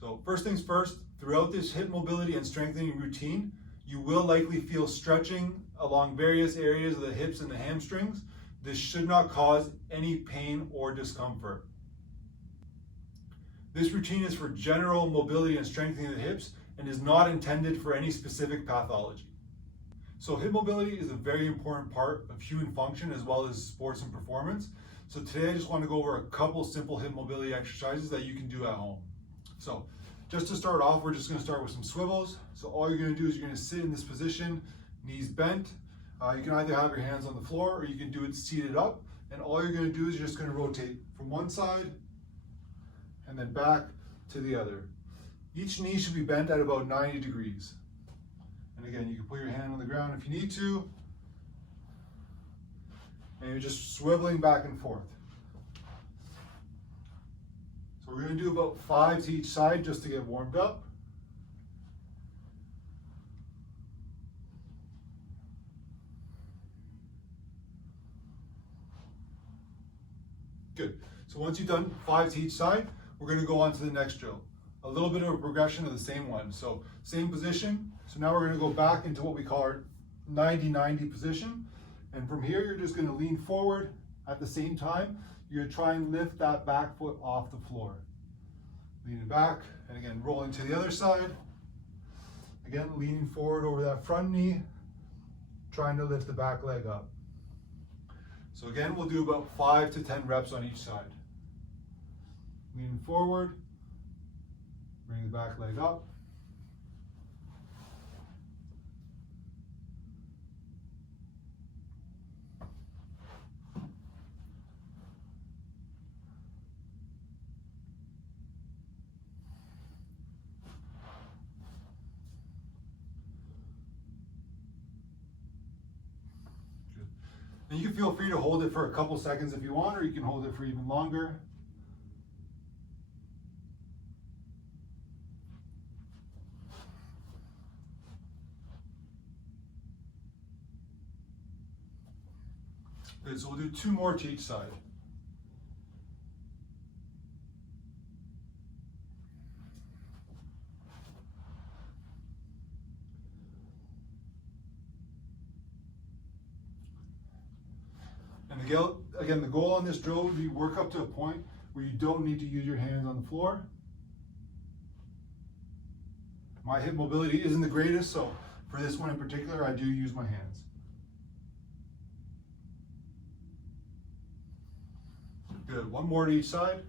So first things first, throughout this hip mobility and strengthening routine, you will likely feel stretching along various areas of the hips and the hamstrings. This should not cause any pain or discomfort. This routine is for general mobility and strengthening of the hips and is not intended for any specific pathology. So hip mobility is a very important part of human function as well as sports and performance. So today I just want to go over a couple simple hip mobility exercises that you can do at home. So just to start off, we're just going to start with some swivels. So all you're going to do is you're going to sit in this position, knees bent. You can either have your hands on the floor or you can do it seated up. And all you're going to do is you're just going to rotate from one side and then back to the other. Each knee should be bent at about 90 degrees. And again, you can put your hand on the ground if you need to. And you're just swiveling back and forth. So we're going to do about 5 to each side just to get warmed up. Good. So once you've done 5 to each side, we're going to go on to the next drill. A little bit of a progression of the same one. So same position. So now we're going to go back into what we call our 90-90 position. And from here, you're just going to lean forward. At the same time, you're going to try and lift that back foot off the floor. Leaning back, and again, rolling to the other side. Again, leaning forward over that front knee, trying to lift the back leg up. So again, we'll do about 5 to 10 reps on each side. Leaning forward, bring the back leg up. And you can feel free to hold it for a couple seconds if you want, or you can hold it for even longer. Good, so we'll do 2 more to each side. And again, the goal on this drill would be work up to a point where you don't need to use your hands on the floor. My hip mobility isn't the greatest, so for this one in particular, I do use my hands. Good, 1 more to each side.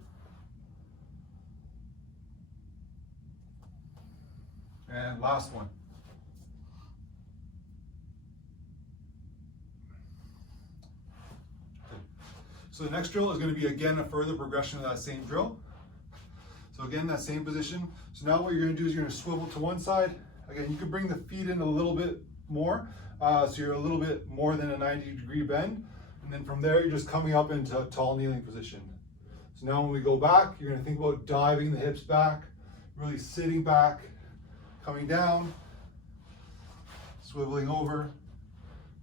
And last one. So the next drill is going to be again a further progression of that same drill. So again, that same position. So now what you're going to do is you're going to swivel to one side. Again, you can bring the feet in a little bit more. So you're a little bit more than a 90-degree bend. And then from there, you're just coming up into a tall kneeling position. So now when we go back, you're going to think about diving the hips back, really sitting back, coming down, swiveling over,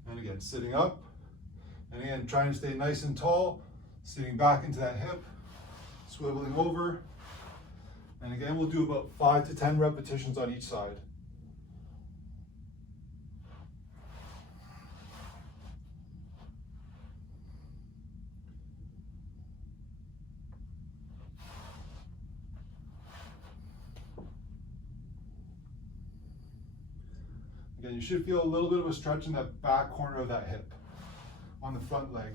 and again, sitting up. And again, trying to stay nice and tall, sitting back into that hip, swiveling over. And again, we'll do about 5 to 10 repetitions on each side. Again, you should feel a little bit of a stretch in that back corner of that hip on the front leg.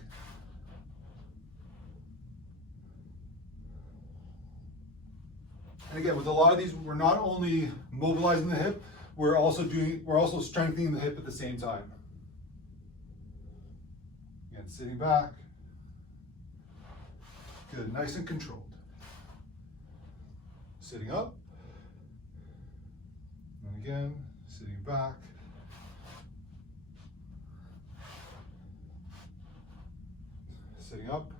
And again, with a lot of these, we're not only mobilizing the hip, we're also strengthening the hip at the same time. Again, sitting back. Good, nice and controlled. Sitting up. And again, sitting back. Sitting up.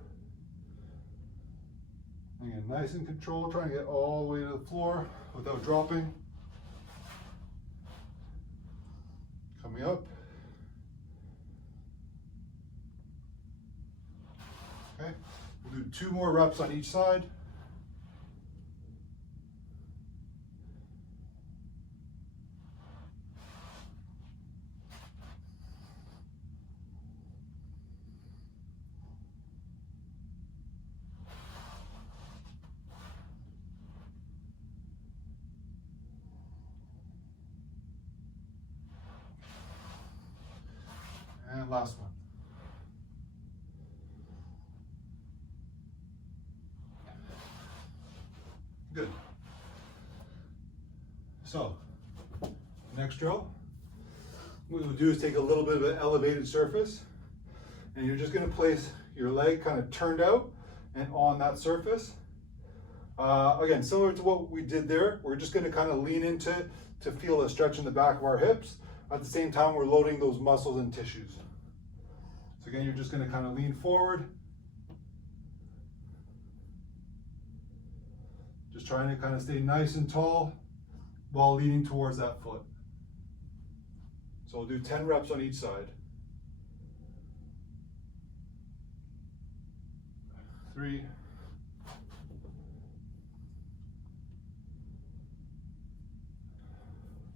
Again, nice and controlled, trying to get all the way to the floor without dropping. Coming up. Okay, we'll do 2 more reps on each side. last one. Good. So, next drill, what we'll do is take a little bit of an elevated surface, and you're just going to place your leg kind of turned out and on that surface. Again, similar to what we did there, we're just going to kind of lean into it to feel a stretch in the back of our hips. At the same time, we're loading those muscles and tissues. So again, you're just going to kind of lean forward. Just trying to kind of stay nice and tall while leaning towards that foot. So we'll do 10 reps on each side. 3,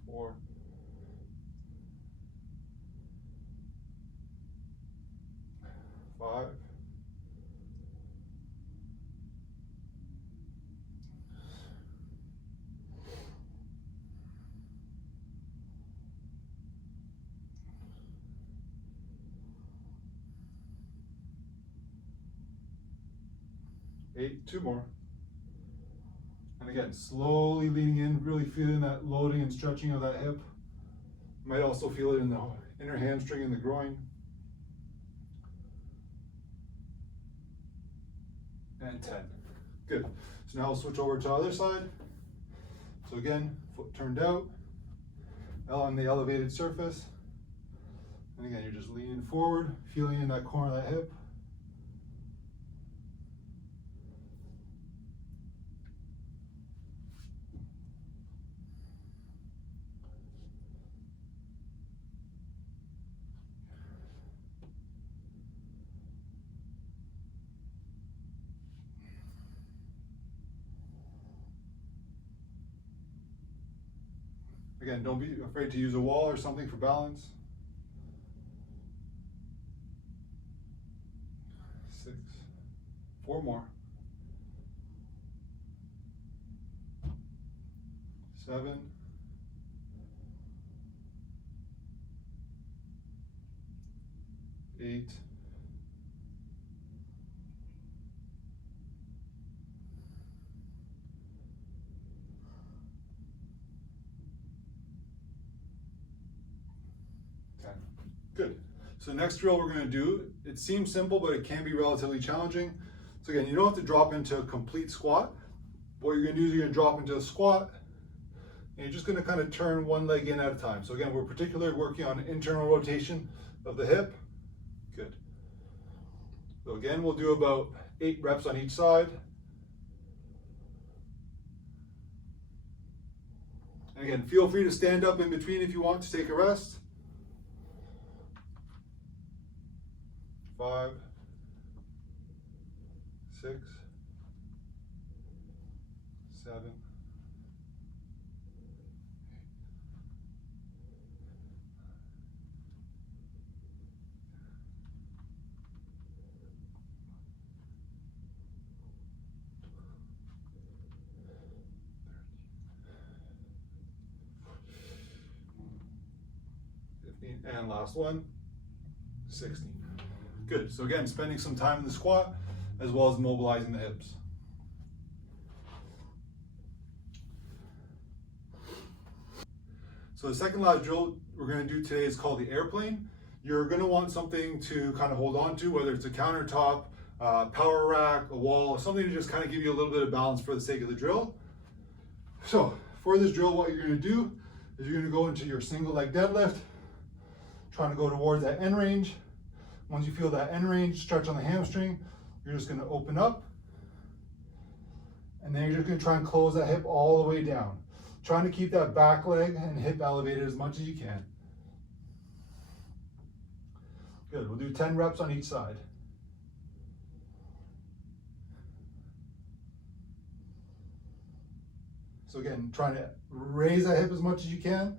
4, 5, 8, 2 more. And again, slowly leaning in, really feeling that loading and stretching of that hip. You might also feel it in the inner hamstring and the groin. And 10. Good. So now we'll switch over to the other side. So again, foot turned out, L on the elevated surface. And again, you're just leaning forward, feeling in that corner of that hip. Again, don't be afraid to use a wall or something for balance. 6, 4 more. 7, 8, 10. Good. So next drill we're going to do, it seems simple, but it can be relatively challenging. So again, you don't have to drop into a complete squat. What you're going to do is you're going to drop into a squat, and you're just going to kind of turn one leg in at a time. So again, we're particularly working on internal rotation of the hip. Good. So again, we'll do about 8 reps on each side. And again, feel free to stand up in between if you want to take a rest. 5, 6, 7, 15, and last one, 16. Good. So again, spending some time in the squat as well as mobilizing the hips. So the second last drill we're going to do today is called the airplane. You're going to want something to kind of hold on to, whether it's a countertop, power rack, a wall, something to just kind of give you a little bit of balance for the sake of the drill. So for this drill, what you're going to do is you're going to go into your single leg deadlift, trying to go towards that end range. Once you feel that end range stretch on the hamstring, you're just going to open up, and then you're just going to try and close that hip all the way down, trying to keep that back leg and hip elevated as much as you can. Good. We'll do 10 reps on each side. So again, trying to raise that hip as much as you can,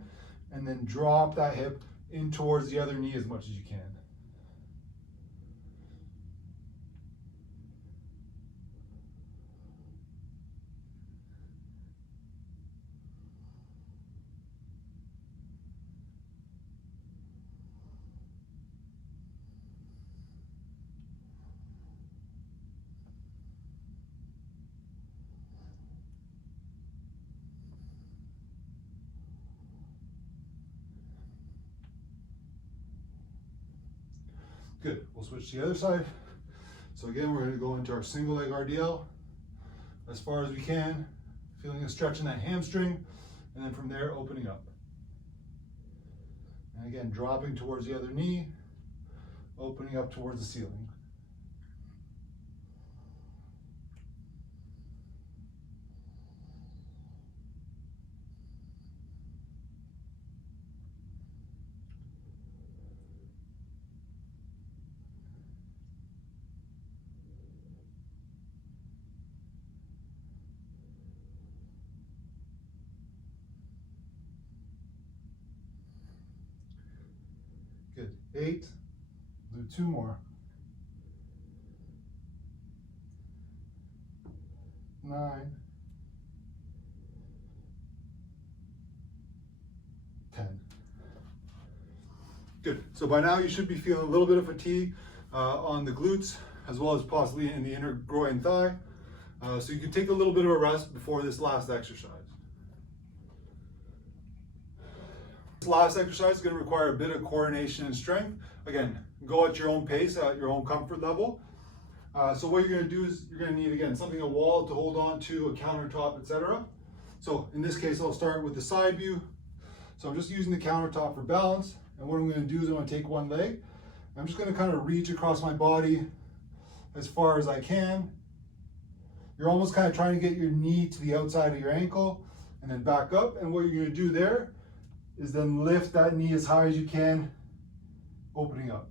and then drop that hip in towards the other knee as much as you can. Good, we'll switch to the other side. So again, we're gonna go into our single leg RDL as far as we can, feeling a stretch in that hamstring, and then from there, opening up. And again, dropping towards the other knee, opening up towards the ceiling. Good, 8, do 2 more. 9, 10. Good, so by now you should be feeling a little bit of fatigue on the glutes, as well as possibly in the inner groin thigh. So you can take a little bit of a rest before this last exercise. This last exercise is going to require a bit of coordination and strength. Again, go at your own pace, at your own comfort level. So what you're going to do is you're going to need, again, something, a wall to hold on to, a countertop, etc. So in this case, I'll start with the side view. So I'm just using the countertop for balance. And what I'm going to do is I'm going to take one leg. I'm just going to kind of reach across my body as far as I can. You're almost kind of trying to get your knee to the outside of your ankle and then back up. And what you're going to do there is then lift that knee as high as you can, opening up.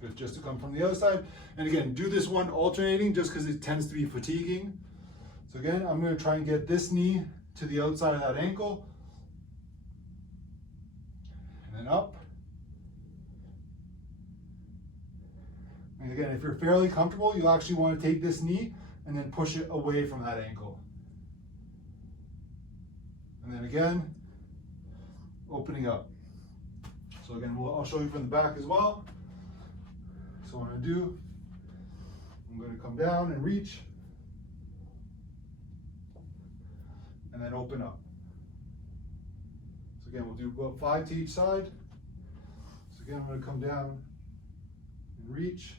Good, just to come from the other side. And again, do this one alternating just because it tends to be fatiguing. So again, I'm going to try and get this knee to the outside of that ankle. And then up. And again, if you're fairly comfortable, you'll actually want to take this knee and then push it away from that ankle. And then again, opening up. So again, I'll show you from the back as well. So what I'm going to do, I'm going to come down and reach, and then open up. So again, we'll do about 5 to each side. So again, I'm going to come down and reach,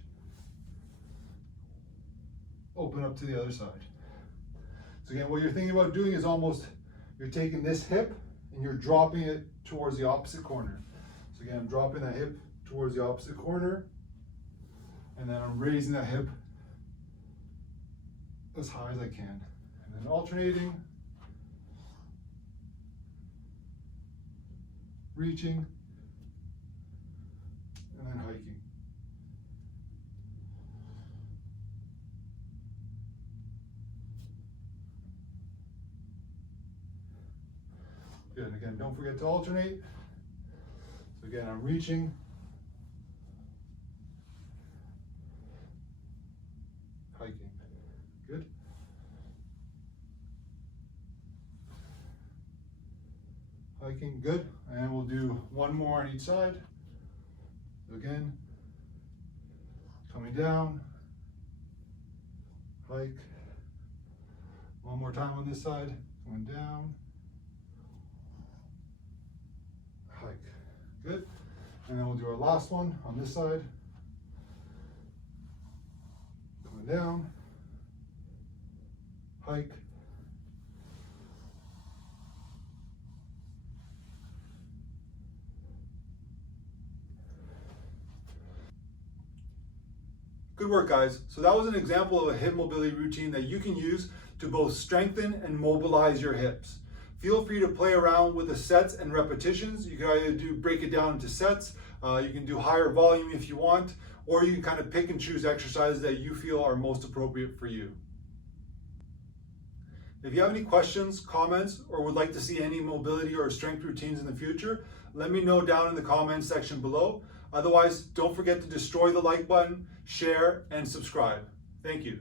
open up to the other side. So again, what you're thinking about doing is almost, you're taking this hip and you're dropping it towards the opposite corner. So again, I'm dropping that hip towards the opposite corner, and then I'm raising that hip as high as I can. And then alternating, reaching, and then hiking. Good, and again, don't forget to alternate. So again, I'm reaching, hiking. Good. Hiking, good. And we'll do one more on each side. So again, coming down, hike. One more time on this side, going down, hike. Good. And then we'll do our last one on this side. Coming down, hike. Good work, guys. So that was an example of a hip mobility routine that you can use to both strengthen and mobilize your hips. Feel free to play around with the sets and repetitions. You can either break it down into sets, you can do higher volume if you want, or you can kind of pick and choose exercises that you feel are most appropriate for you. If you have any questions, comments, or would like to see any mobility or strength routines in the future, let me know down in the comments section below. Otherwise, don't forget to destroy the like button, share, and subscribe. Thank you.